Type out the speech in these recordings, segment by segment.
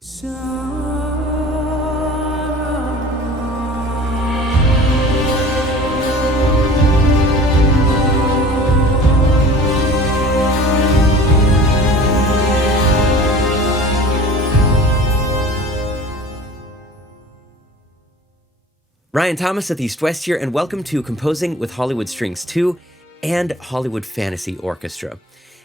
Ryan Thomas at the East West here, and welcome to Composing with Hollywood Strings 2 and Hollywood Fantasy Orchestra.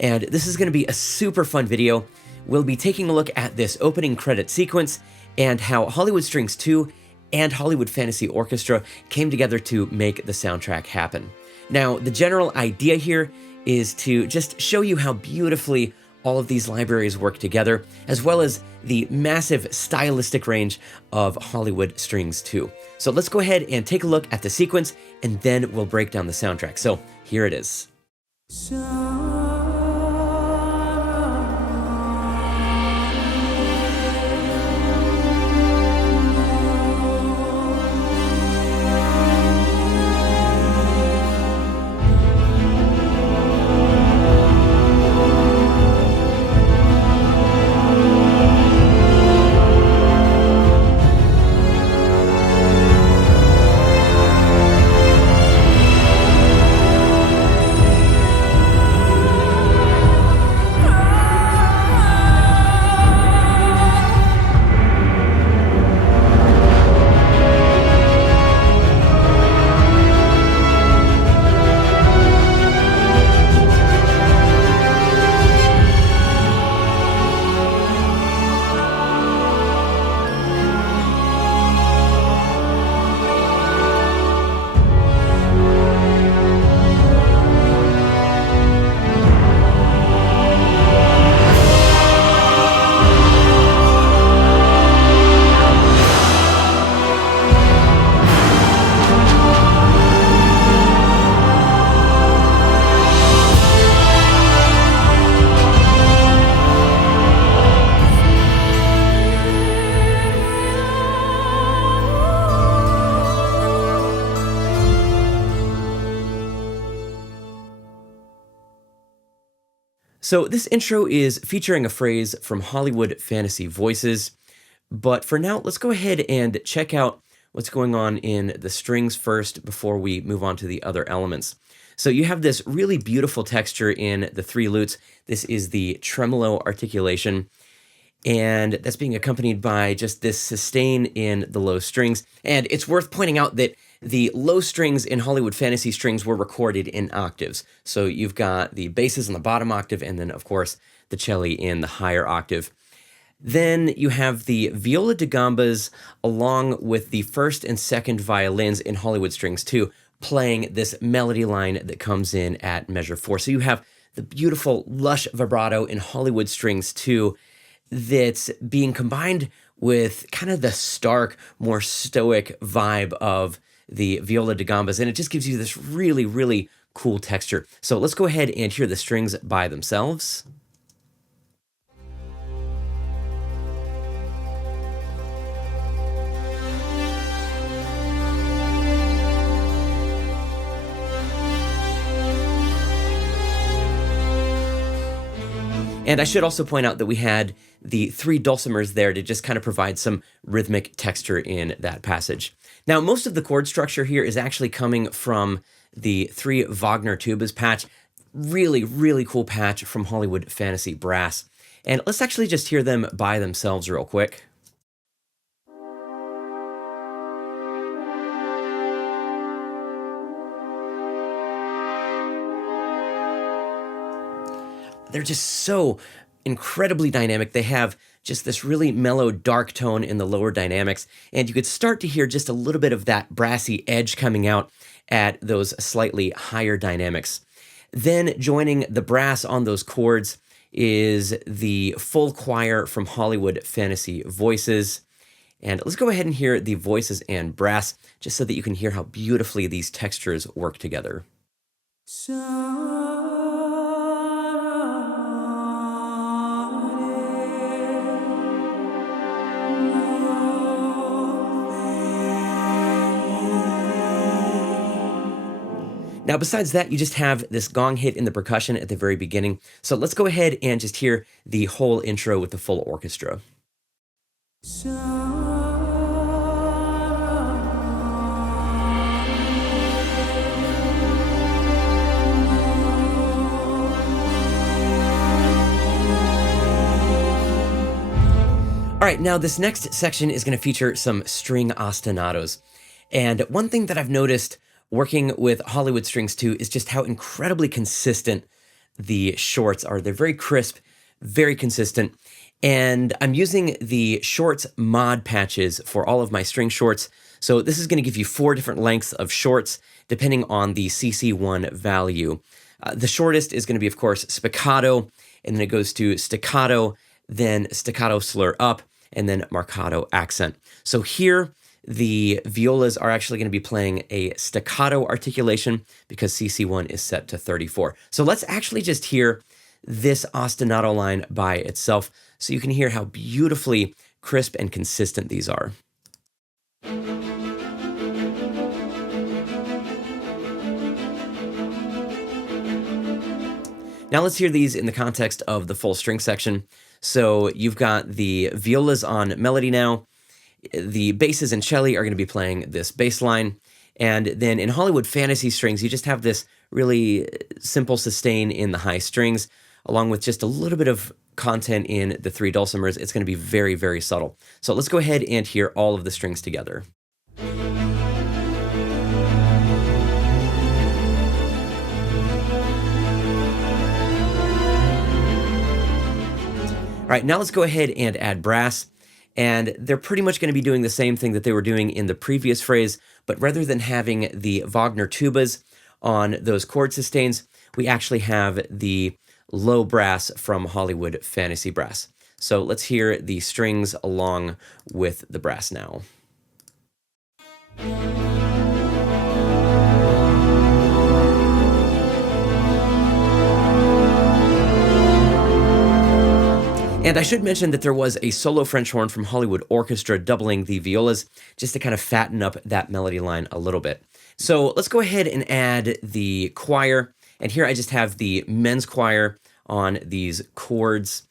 And this is going to be a super fun video. We'll be taking a look at this opening credit sequence and how Hollywood Strings 2 and Hollywood Fantasy Orchestra came together to make the soundtrack happen. Now, the general idea here is to just show you how beautifully all of these libraries work together, as well as the massive stylistic range of Hollywood Strings 2. So let's go ahead and take a look at the sequence, and then we'll break down the soundtrack. So here it is. So this intro is featuring a phrase from Hollywood Fantasy Voices, but for now, let's go ahead and check out what's going on in the strings first before we move on to the other elements. So you have this really beautiful texture in the three lutes. This is the tremolo articulation, and that's being accompanied by just this sustain in the low strings. And it's worth pointing out that the low strings in Hollywood Fantasy Strings were recorded in octaves. So you've got the basses in the bottom octave, and then, of course, the cello in the higher octave. Then you have the viola da gambas along with the first and second violins in Hollywood Strings 2 playing this melody line that comes in at measure 4. So you have the beautiful lush vibrato in Hollywood Strings 2 that's being combined with kind of the stark, more stoic vibe of the viola da gambas, and it just gives you this really, really cool texture. So let's go ahead and hear the strings by themselves. And I should also point out that we had the three dulcimers there to just kind of provide some rhythmic texture in that passage. Now, most of the chord structure here is actually coming from the three Wagner tubas patch. Really, really cool patch from Hollywood Fantasy Brass. And let's actually just hear them by themselves real quick. They're just so incredibly dynamic. They have just this really mellow, dark tone in the lower dynamics, and you could start to hear just a little bit of that brassy edge coming out at those slightly higher dynamics. Then joining the brass on those chords is the full choir from Hollywood Fantasy Voices. And let's go ahead and hear the voices and brass, just so that you can hear how beautifully these textures work together. Now, besides that, you just have this gong hit in the percussion at the very beginning. So let's go ahead and just hear the whole intro with the full orchestra. All right, now this next section is going to feature some string ostinatos. And one thing that I've noticed working with Hollywood Strings 2 is just how incredibly consistent the shorts are. They're very crisp, very consistent. And I'm using the shorts mod patches for all of my string shorts. So this is going to give you 4 different lengths of shorts depending on the CC1 value. The shortest is going to be, of course, spiccato, and then it goes to staccato, then staccato slur up, and then marcato accent. So here, the violas are actually going to be playing a staccato articulation because CC1 is set to 34. So let's actually just hear this ostinato line by itself so you can hear how beautifully crisp and consistent these are. Now let's hear these in the context of the full string section. So you've got the violas on melody now. The basses and celli are going to be playing this bass line. And then in Hollywood Fantasy Strings, you just have this really simple sustain in the high strings, along with just a little bit of content in the 3 dulcimers. It's going to be very, very subtle. So let's go ahead and hear all of the strings together. All right, now let's go ahead and add brass. And they're pretty much going to be doing the same thing that they were doing in the previous phrase, but rather than having the Wagner tubas on those chord sustains, we actually have the low brass from Hollywood Fantasy Brass. So let's hear the strings along with the brass now. And I should mention that there was a solo French horn from Hollywood Orchestra doubling the violas just to kind of fatten up that melody line a little bit. So let's go ahead and add the choir. And here I just have the men's choir on these chords.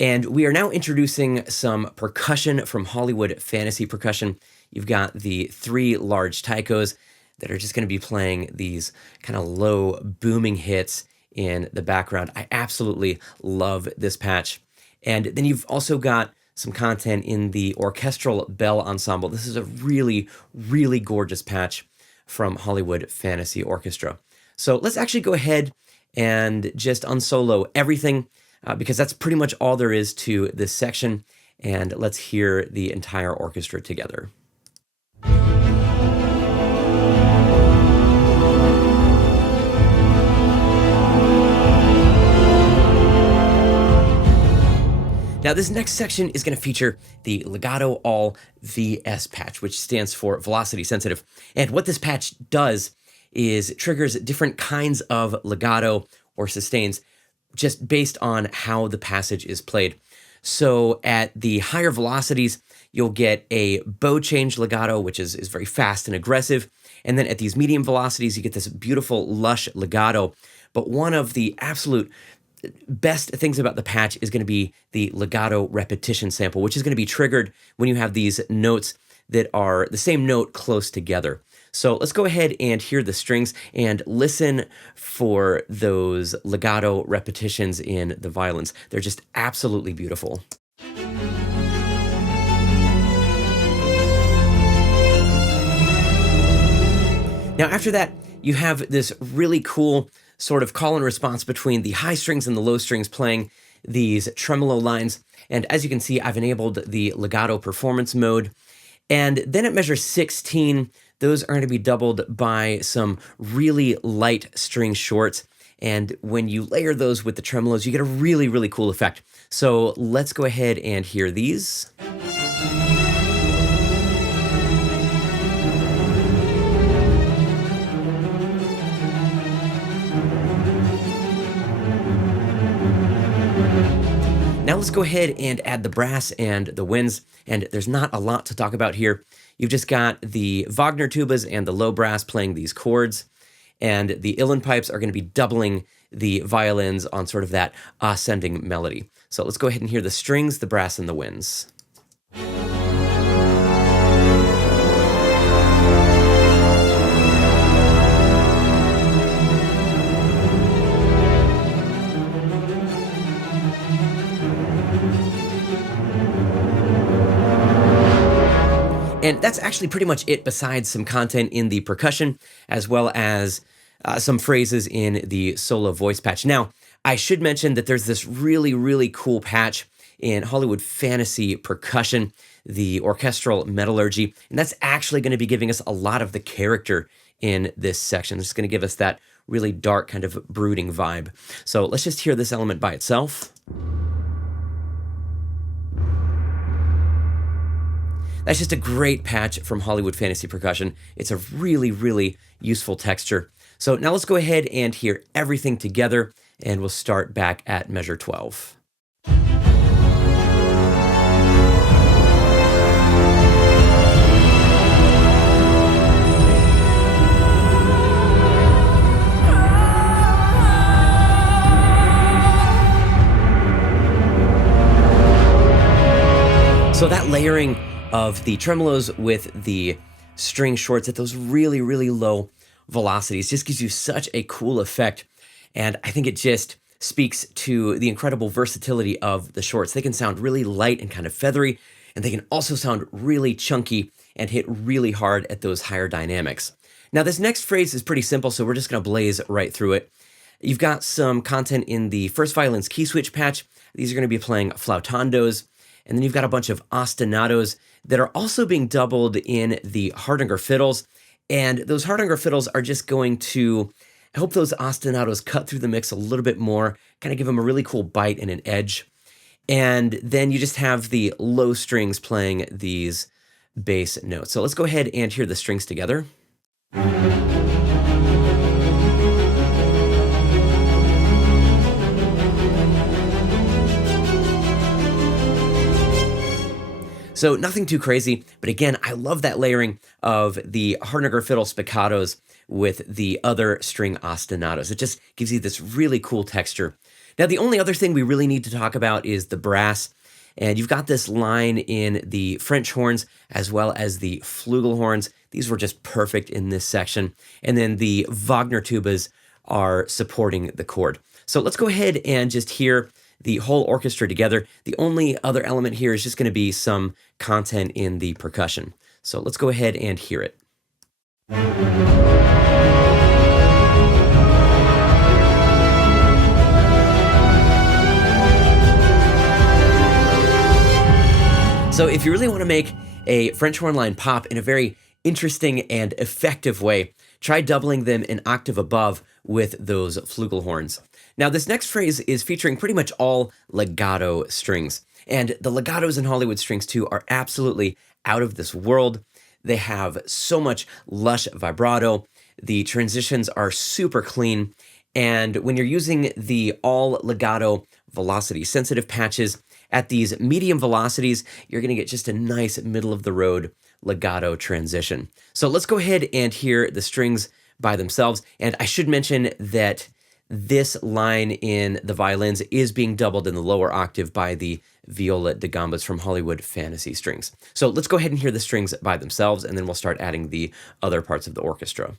And we are now introducing some percussion from Hollywood Fantasy Percussion. You've got the 3 large taikos that are just going to be playing these kind of low booming hits in the background. I absolutely love this patch. And then you've also got some content in the orchestral bell ensemble. This is a really, really gorgeous patch from Hollywood Fantasy Orchestra. So let's actually go ahead and just unsolo everything because that's pretty much all there is to this section. And let's hear the entire orchestra together. Now, this next section is going to feature the Legato All VS patch, which stands for Velocity Sensitive. And what this patch does is it triggers different kinds of legato or sustains just based on how the passage is played. So at the higher velocities, you'll get a bow change legato, which is very fast and aggressive. And then at these medium velocities, you get this beautiful, lush legato. But one of the absolute best things about the patch is going to be the legato repetition sample, which is going to be triggered when you have these notes that are the same note close together. So let's go ahead and hear the strings and listen for those legato repetitions in the violins. They're just absolutely beautiful. Now, after that, you have this really cool sort of call and response between the high strings and the low strings playing these tremolo lines. And as you can see, I've enabled the legato performance mode. And then at measure 16, those are going to be doubled by some really light string shorts. And when you layer those with the tremolos, you get a really, really cool effect. So let's go ahead and hear these. Now let's go ahead and add the brass and the winds, and there's not a lot to talk about here. You've just got the Wagner tubas and the low brass playing these chords, and the uilleann pipes are going to be doubling the violins on sort of that ascending melody. So let's go ahead and hear the strings, the brass, and the winds. And that's actually pretty much it, besides some content in the percussion, as well as some phrases in the solo voice patch. Now, I should mention that there's this really, really cool patch in Hollywood Fantasy Percussion, the orchestral metallurgy, and that's actually going to be giving us a lot of the character in this section. It's going to give us that really dark kind of brooding vibe. So let's just hear this element by itself. That's just a great patch from Hollywood Fantasy Percussion. It's a really, really useful texture. So now let's go ahead and hear everything together, and we'll start back at measure 12. So that layering of the tremolos with the string shorts at those really, really low velocities just gives you such a cool effect. And I think it just speaks to the incredible versatility of the shorts. They can sound really light and kind of feathery, and they can also sound really chunky and hit really hard at those higher dynamics. Now, this next phrase is pretty simple, so we're just going to blaze right through it. You've got some content in the first violin's key switch patch. These are going to be playing flautandos. And then you've got a bunch of ostinatos that are also being doubled in the Hardanger fiddles. And those Hardanger fiddles are just going to help those ostinatos cut through the mix a little bit more, kind of give them a really cool bite and an edge. And then you just have the low strings playing these bass notes. So let's go ahead and hear the strings together. So nothing too crazy, but again, I love that layering of the Hardanger fiddle spiccatos with the other string ostinatos. It just gives you this really cool texture. Now, the only other thing we really need to talk about is the brass. And you've got this line in the French horns as well as the flugelhorns. These were just perfect in this section. And then the Wagner tubas are supporting the chord. So let's go ahead and just hear the whole orchestra together. The only other element here is just going to be some content in the percussion. So let's go ahead and hear it. So if you really want to make a French horn line pop in a very interesting and effective way, try doubling them an octave above with those flugelhorns. Now, this next phrase is featuring pretty much all legato strings. And the legatos in Hollywood Strings 2 are absolutely out of this world. They have so much lush vibrato. The transitions are super clean. And when you're using the all legato velocity sensitive patches at these medium velocities, you're going to get just a nice middle of the road legato transition. So let's go ahead and hear the strings by themselves. And I should mention that this line in the violins is being doubled in the lower octave by the viola da gambas from Hollywood Fantasy Strings. So let's go ahead and hear the strings by themselves, and then we'll start adding the other parts of the orchestra.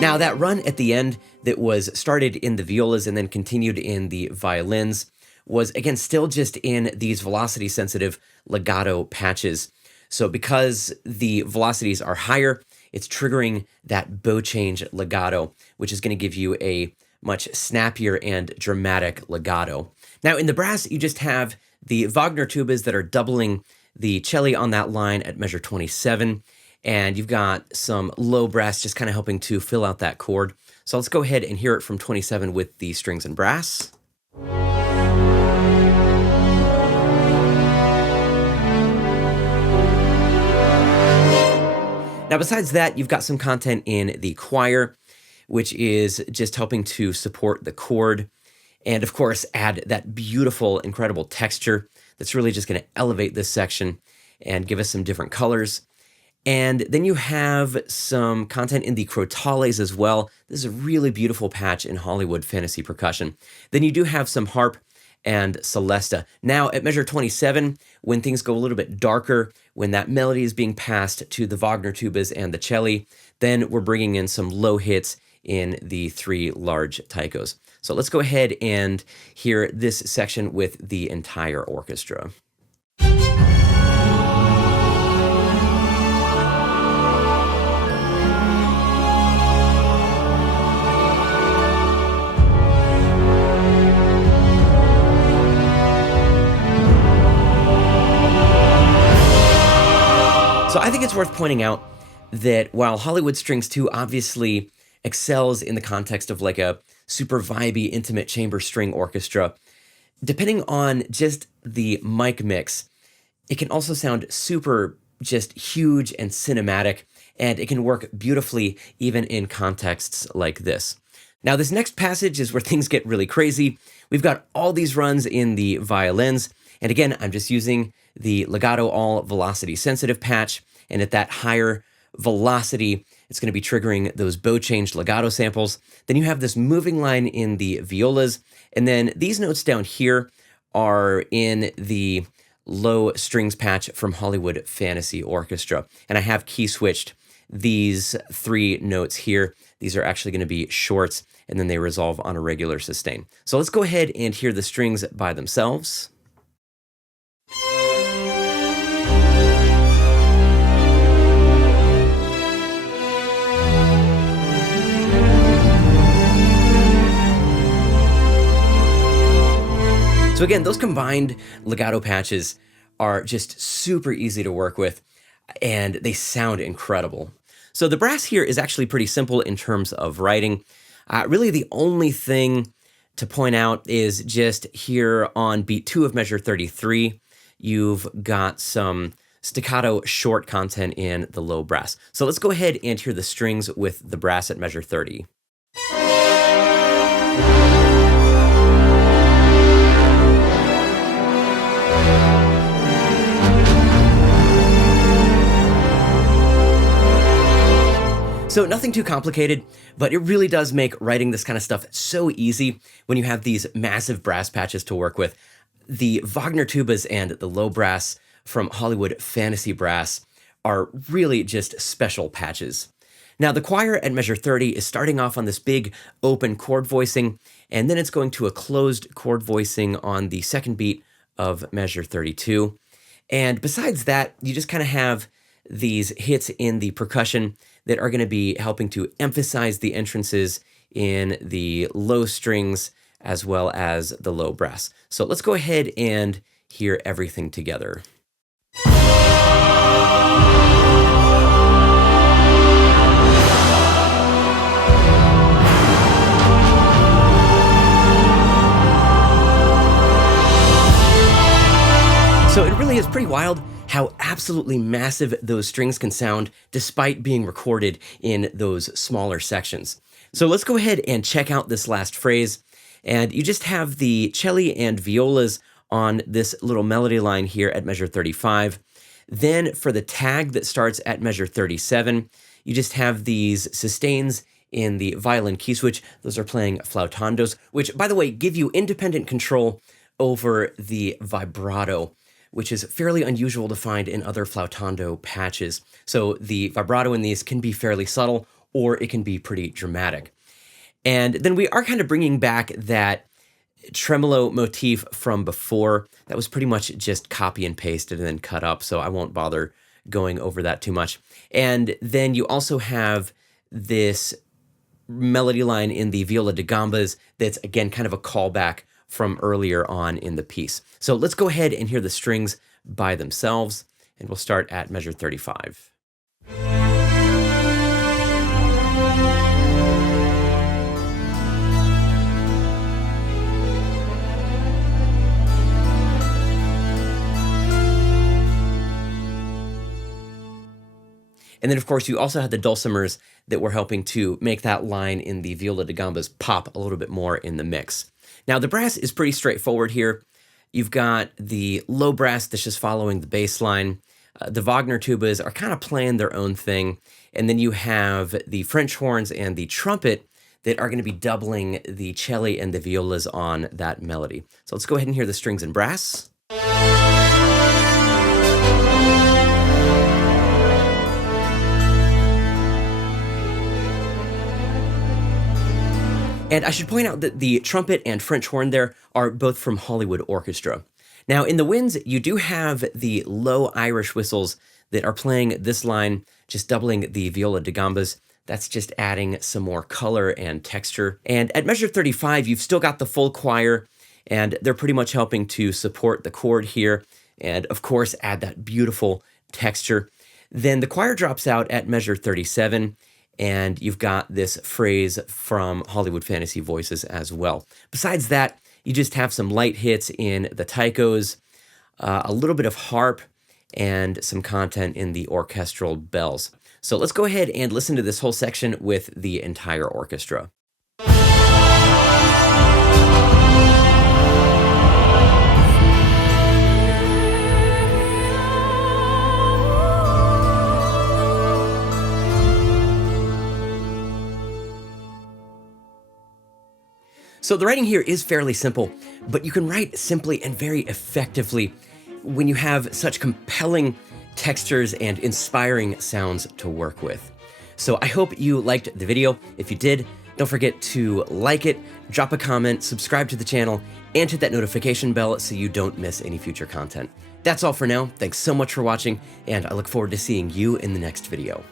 Now, that run at the end that was started in the violas and then continued in the violins was, again, still just in these velocity-sensitive legato patches. So because the velocities are higher, it's triggering that bow change legato, which is going to give you a much snappier and dramatic legato. Now, in the brass, you just have the Wagner tubas that are doubling the celli on that line at measure 27. And you've got some low brass just kind of helping to fill out that chord. So let's go ahead and hear it from 27 with the strings and brass. Now, besides that, you've got some content in the choir, which is just helping to support the chord. And of course, add that beautiful, incredible texture that's really just going to elevate this section and give us some different colors. And then you have some content in the crotales as well. This is a really beautiful patch in Hollywood Fantasy Percussion. Then you do have some harp and Celesta. Now, at measure 27, when things go a little bit darker, when that melody is being passed to the Wagner tubas and the celli, then we're bringing in some low hits in the 3 large taikos. So let's go ahead and hear this section with the entire orchestra. So I think it's worth pointing out that while Hollywood Strings 2 obviously excels in the context of like a super vibey, intimate chamber string orchestra, depending on just the mic mix, it can also sound super just huge and cinematic, and it can work beautifully even in contexts like this. Now, this next passage is where things get really crazy. We've got all these runs in the violins, and again, I'm just using the legato all velocity sensitive patch, and at that higher velocity, it's going to be triggering those bow change legato samples. Then you have this moving line in the violas, and then these notes down here are in the low strings patch from Hollywood Fantasy Orchestra, and I have key switched these 3 notes here. These are actually going to be shorts, and then they resolve on a regular sustain. So let's go ahead and hear the strings by themselves. So again, those combined legato patches are just super easy to work with, and they sound incredible. So the brass here is actually pretty simple in terms of writing. Really the only thing to point out is just here on beat 2 of measure 33, you've got some staccato short content in the low brass. So let's go ahead and hear the strings with the brass at measure 30. So nothing too complicated, but it really does make writing this kind of stuff so easy when you have these massive brass patches to work with. The Wagner tubas and the low brass from Hollywood Fantasy Brass are really just special patches. Now the choir at measure 30 is starting off on this big open chord voicing, and then it's going to a closed chord voicing on the second beat of measure 32. And besides that, you just kind of have these hits in the percussion that are going to be helping to emphasize the entrances in the low strings as well as the low brass. So let's go ahead and hear everything together. So it really is pretty wild how absolutely massive those strings can sound despite being recorded in those smaller sections. So let's go ahead and check out this last phrase. And you just have the celli and violas on this little melody line here at measure 35. Then for the tag that starts at measure 37, you just have these sustains in the violin key switch. Those are playing flautandos, which, by the way, give you independent control over the vibrato, which is fairly unusual to find in other flautando patches. So the vibrato in these can be fairly subtle, or it can be pretty dramatic. And then we are kind of bringing back that tremolo motif from before. That was pretty much just copy and pasted and then cut up, so I won't bother going over that too much. And then you also have this melody line in the viola da gambas that's, again, kind of a callback from earlier on in the piece. So let's go ahead and hear the strings by themselves, and we'll start at measure 35. And then, of course, you also had the dulcimers that were helping to make that line in the viola da gambas pop a little bit more in the mix. Now, the brass is pretty straightforward here. You've got the low brass that's just following the bass line. The Wagner tubas are kind of playing their own thing. And then you have the French horns and the trumpet that are going to be doubling the cello and the violas on that melody. So let's go ahead and hear the strings and brass. And I should point out that the trumpet and French horn there are both from Hollywood Orchestra. Now, in the winds, you do have the low Irish whistles that are playing this line, just doubling the viola da gambas. That's just adding some more color and texture. And at measure 35, you've still got the full choir, and they're pretty much helping to support the chord here, and of course, add that beautiful texture. Then the choir drops out at measure 37, and you've got this phrase from Hollywood Fantasy Voices as well. Besides that, you just have some light hits in the taikos, a little bit of harp, and some content in the orchestral bells. So let's go ahead and listen to this whole section with the entire orchestra. So the writing here is fairly simple, but you can write simply and very effectively when you have such compelling textures and inspiring sounds to work with. So I hope you liked the video. If you did, don't forget to like it, drop a comment, subscribe to the channel, and hit that notification bell so you don't miss any future content. That's all for now. Thanks so much for watching, and I look forward to seeing you in the next video.